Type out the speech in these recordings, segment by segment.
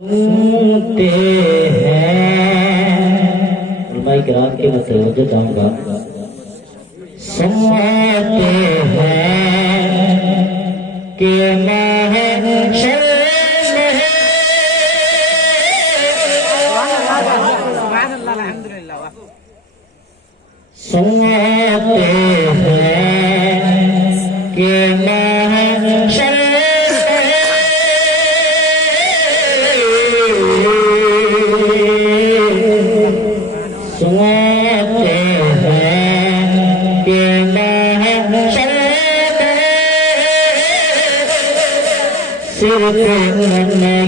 सुनते हैं मैं किरात के मैं तवज्जो चाहूंगा। सुनते हैं कि महशर में सुनते हैं कि महशर सुनते हैं कि महशर सिर्फ उनके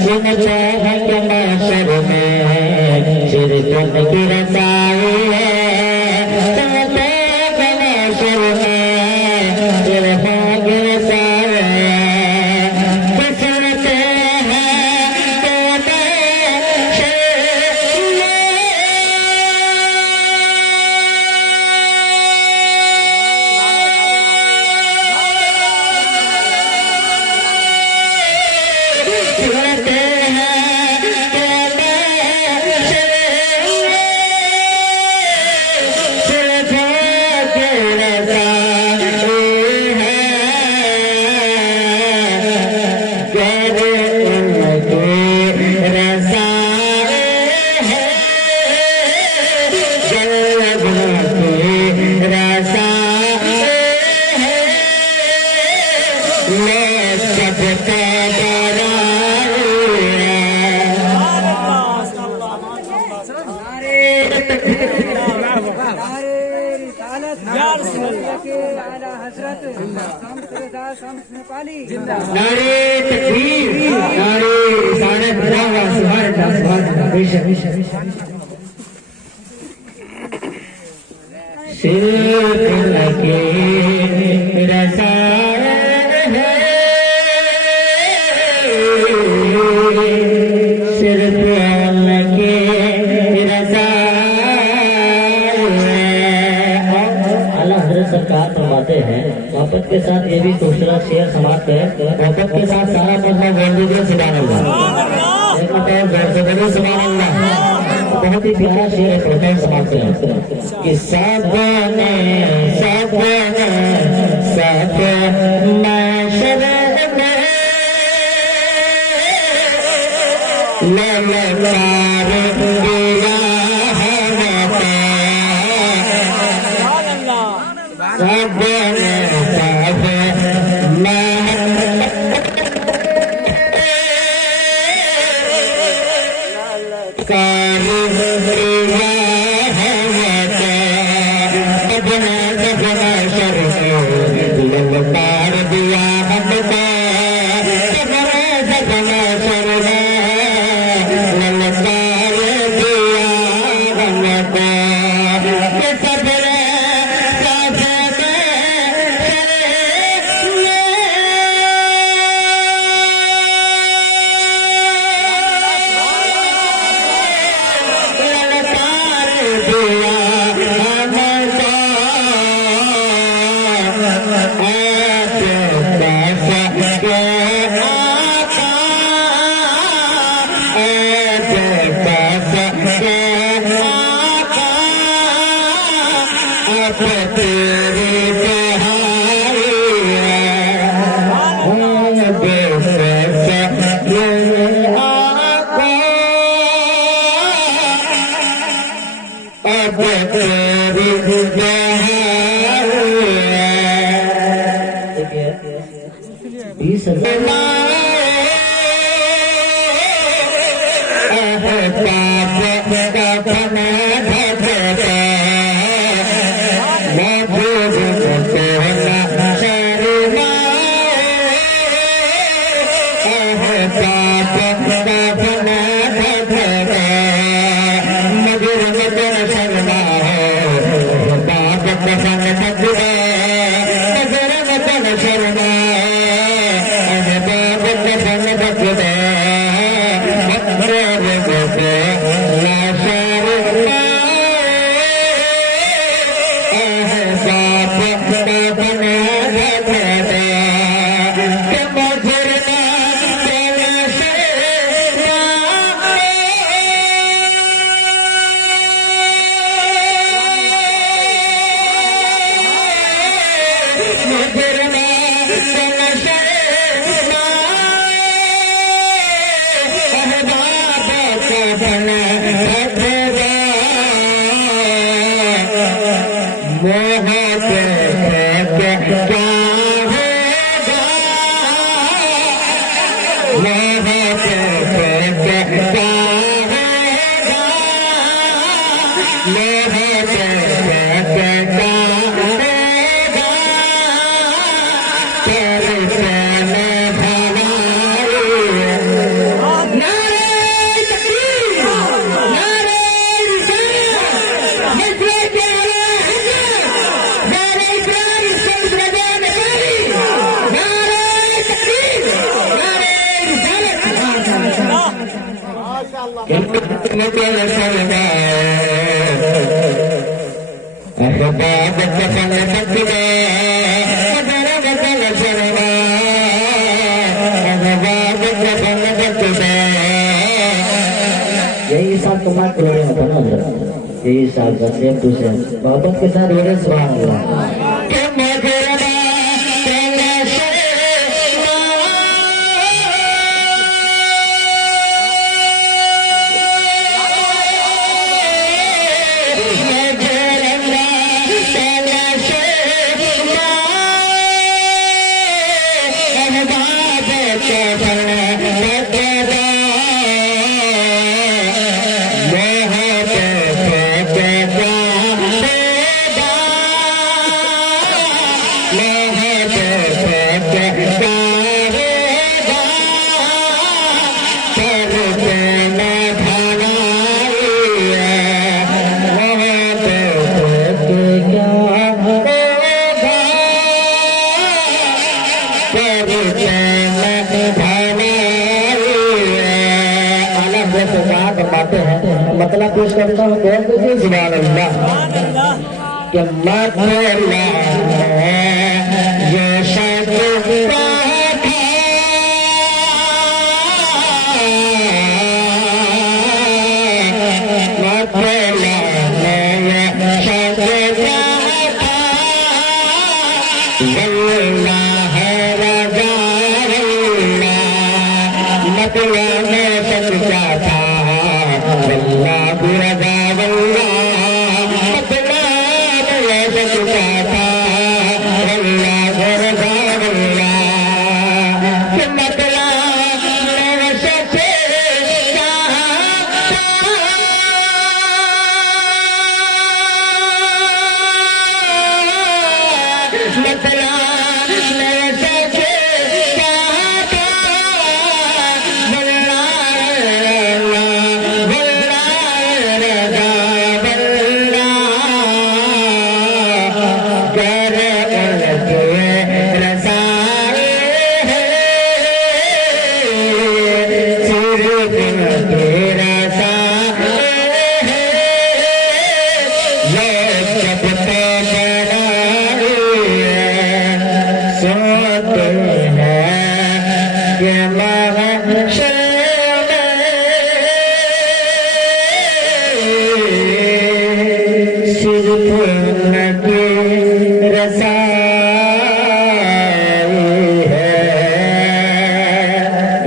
सुनते हैं कि महशर सिर्फ उनके नारे तकबीर नारे सारे बजावा सुभान सिर्फ लगे रसा है सिर्फ लगे रसा अल्लाह हज़रत सरकार फरमाते हैं मोहब्बत के साथ ये भी खूबसूरत शेर समाप्त है। मोहब्बत के साथ सारा मतलब बोल दीजिए सुभान अल्लाह। एक मतलब जोर से बोलिए सुभान अल्लाह। बहुत ही प्यारा शेर है, पढ़ते समाप्त है कि सब महशर में ललकार दिया यही साल तुम्हारे प्रोग्राम होता ना यही साल का सेम टू सेम मोहब्बत के साथ बड़े सुभान अल्लाह मतलब पेश करता हूँ कौन सी सुभान अल्लाह कि मत ये मतलब